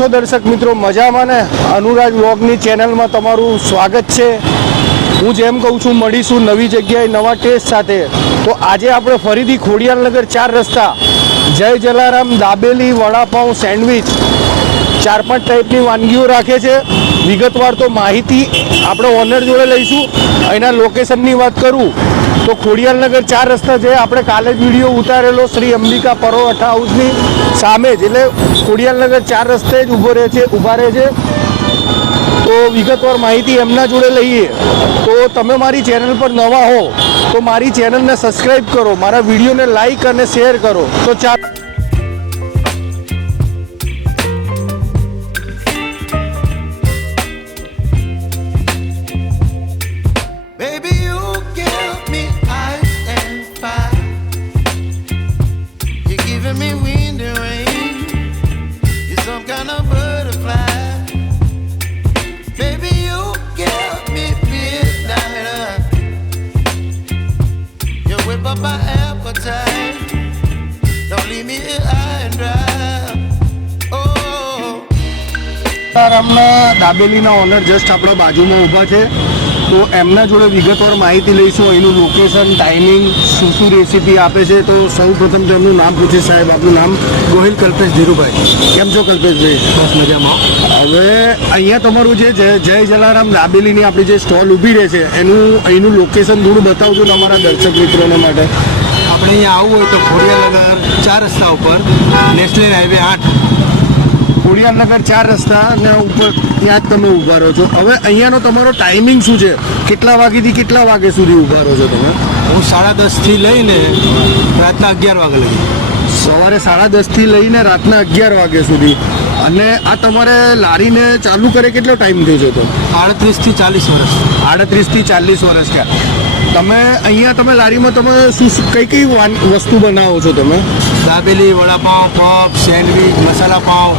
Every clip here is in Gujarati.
તો દર્શક મિત્રો મજામાં ને અનુરાગ વ્લોગની ચેનલમાં તમારું સ્વાગત છે। હું જેમ કહું છું મળીશું નવી જગ્યાએ નવા ટેસ્ટ સાથે। તો આજે આપણે ફરીથી ખોડિયાલનગર 4 રસ્તા જય જલારામ દાબેલી વડાપાઉં સેન્ડવિચ 4-5 ટાઈપની વાનગીઓ રાખે છે। વિગતવાર તો માહિતી આપણે ઓનર જોડે લઈશું। અહીંના લોકેશનની વાત કરું તો ખોડિયાલનગર 4 રસ્તા જે આપણે કાલે જ વિડીયો ઉતારેલો શ્રી અંબિકા પરોઠા હાઉસની સામે જ, એટલે ખોડિયાલનગર 4 રસ્તે જ ઊભા રહે છે। તો વિગતવાર માહિતી એમના જોડે લઈએ। તો તમે મારી ચેનલ પર નવા હો તો મારી ચેનલને સબસ્ક્રાઈબ કરો, મારા વિડીયોને લાઈક અને શેર કરો। તો ચાલો દાબેલીના ઓનર જસ્ટ આપણા બાજુમાં ઊભા છે। તો એમના જોડે વિગતવાર માહિતી લઈશું, અહીંનું લોકેશન, ટાઈમિંગ, શું શું રેસીપી આપે છે। તો સૌ પ્રથમ તો એમનું નામ પૂછીએ। સાહેબ આપનું નામ? ગોહિલ કલ્પેશ ધીરુભાઈ। કેમ છો કલ્પેશભાઈ? બસ મજામાં। હવે અહીંયા તમારું જે જય જલારામ દાબેલીની આપણી જે સ્ટોલ ઊભી રહે છે અહીંનું લોકેશન થોડું બતાવજો તમારા દર્શક મિત્રોને માટે। આપણે અહીંયા આવવું હોય તો ખોડિયાલનગર 4 રસ્તા ઉપર નેશનલ હાઈવે 8 ખોડિયાલનગર 4 રસ્તા ને ઉપર ત્યાં જ તમે ઊભા રહો છો। હવે અહીંયાનો તમારો ટાઈમિંગ શું છે? કેટલા વાગ્યાથી કેટલા વાગ્યા સુધી ઊભા રહો છો તમે? હું 10:30થી લઈને રાતના 11 વાગે લગી। સવારે 10:30થી લઈને રાતના 11 વાગ્યા સુધી। અને આ તમારે લારીને ચાલુ કરે કેટલો ટાઈમ થયો છે? તો 38 થી 40 વર્ષ। 38 થી 40 વર્ષ થયા। તમે અહીંયા તમે લારીમાં તમે કઈ વસ્તુ બનાવો છો તમે? દાબેલી, વડાપાઉં, પફ, સેન્ડવિચ, મસાલા પાઉં,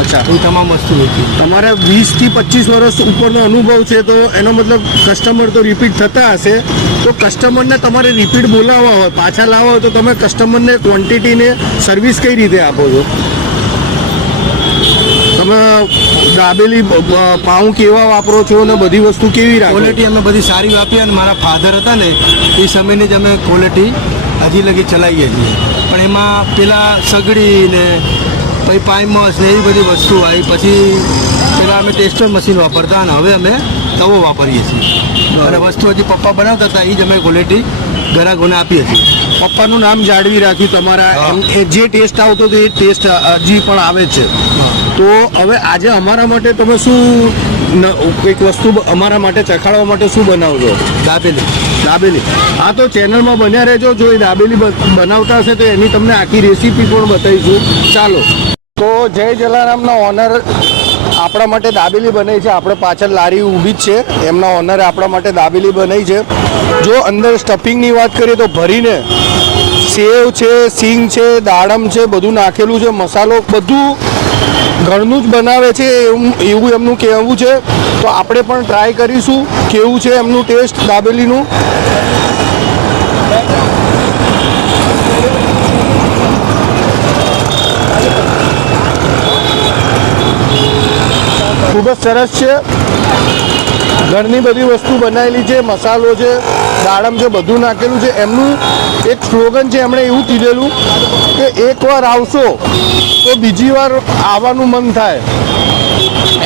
અચ્છા, એ તમામ વસ્તુ હતી। તમારે 20 થી 25 વર્ષ ઉપરનો અનુભવ છે, તો એનો મતલબ કસ્ટમર તો રિપીટ થતા હશે। તો કસ્ટમરને તમારે રિપીટ બોલાવવા હોય, પાછા લાવવા હોય, તો તમે કસ્ટમરને ક્વોન્ટિટીને સર્વિસ કઈ રીતે આપો છો? તમે દાબેલી પાઉં કેવા વાપરો છો અને બધી વસ્તુ કેવી રાખો? ક્વોલિટી અમે બધી સારી વાપરી, અને મારા ફાધર હતા ને એ સમયની જ અમે ક્વોલિટી હજી લગી ચલાવીએ છીએ। પણ એમાં પેલા સગડી ને પછી પાઇમસ ને એવી બધી વસ્તુ આવી, પછી પેલા અમે ટેસ્ટર મશીન વાપરતા અને હવે અમે તવો વાપરીએ છીએ। અને વસ્તુ હજી પપ્પા બનાવતા હતા એ જ અમે ક્વોલિટી ગ્રાહકોને આપીએ છીએ। પપ્પાનું નામ જાળવી રાખ્યું તમારા, જે ટેસ્ટ આવતો હતો એ ટેસ્ટ હજી પણ આવે છે। તો હવે આજે અમારા માટે તમે શું કંઈક વસ્તુ અમારા માટે ચખાડવા માટે શું બનાવજો? દાબેલી। હા, તો ચેનલમાં બન્યા રહેજો। જો એ દાબેલી બનાવતા હશે તો એની તમને આખી રેસીપી પણ બતાવીશું। ચાલો, તો જય જલારામના ઓનર આપણા માટે દાબેલી બનાવી છે। આપણે પાછળ લારી ઊભી જ છે, એમના ઓનરે આપણા માટે દાબેલી બનાવી છે। જો અંદર સ્ટફિંગની વાત કરીએ તો ભરીને સેવ છે, સિંગ છે, દાડમ છે, બધું નાખેલું છે, મસાલો બધું ઘરનું જ બનાવે છે એવું એમનું કહેવું છે। તો આપણે પણ ટ્રાય કરીશું કેવું છે એમનું ટેસ્ટ દાબેલીનું। ખૂબ જ સરસ છે, ઘરની બધી વસ્તુ બનાવેલી છે, મસાલો છે, દાડમ છે, બધું નાખેલું છે। એમનું એક સ્લોગન છે, એમણે એવું કીધેલું કે એકવાર આવશો તો બીજી વાર આવવાનું મન થાય।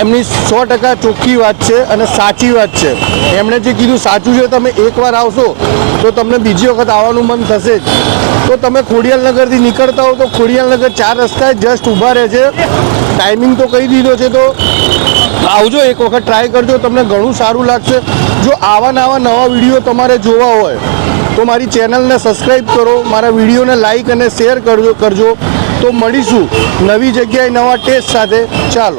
એમની 100% ચોખ્ખી વાત છે અને સાચી વાત છે। એમણે જે કીધું સાચું છે, તમે એકવાર આવશો તો તમને બીજી વખત આવવાનું મન થશે જ। તો તમે ખોડિયાલનગરથી નીકળતા હો તો ખોડિયાલનગર 4 રસ્તા જસ્ટ ઊભા રહે છે। ટાઈમિંગ તો કહી દીધો છે, તો આવજો, એક વખત ટ્રાય કરજો, તમને ઘણું સારું લાગશે। જો આવા નવા વિડીયો તમારે જોવા હોય તો મારી ચેનલને સબસ્ક્રાઈબ કરો, મારા વિડીયોને લાઈક અને શેર કરજો। તો મળીશું નવી જગ્યાએ નવા ટેસ્ટ સાથે। ચાલો।